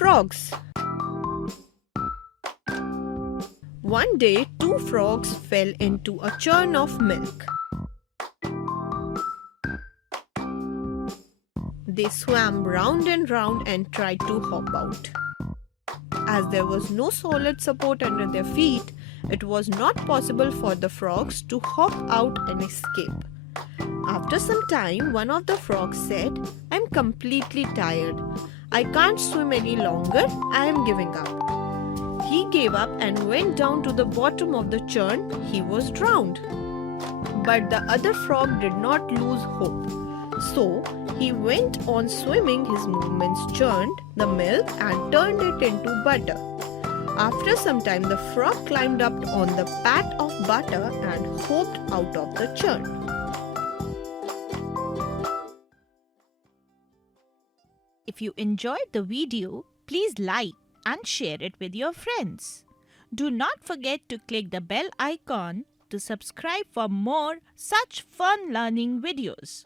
Frogs. One day, two frogs fell into a churn of milk. They swam round and round and tried to hop out. As there was no solid support under their feet, it was not possible for the frogs to hop out and escape. After some time, one of the frogs said, "I'm completely tired. I can't swim any longer. I am giving up." He gave up and went down to the bottom of the churn. He was drowned. But the other frog did not lose hope. So he went on swimming. His movements churned the milk and turned it into butter. After some time, the frog climbed up on the pat of butter and hopped out of the churn. If you enjoyed the video, please like and share it with your friends. Do not forget to click the bell icon to subscribe for more such fun learning videos.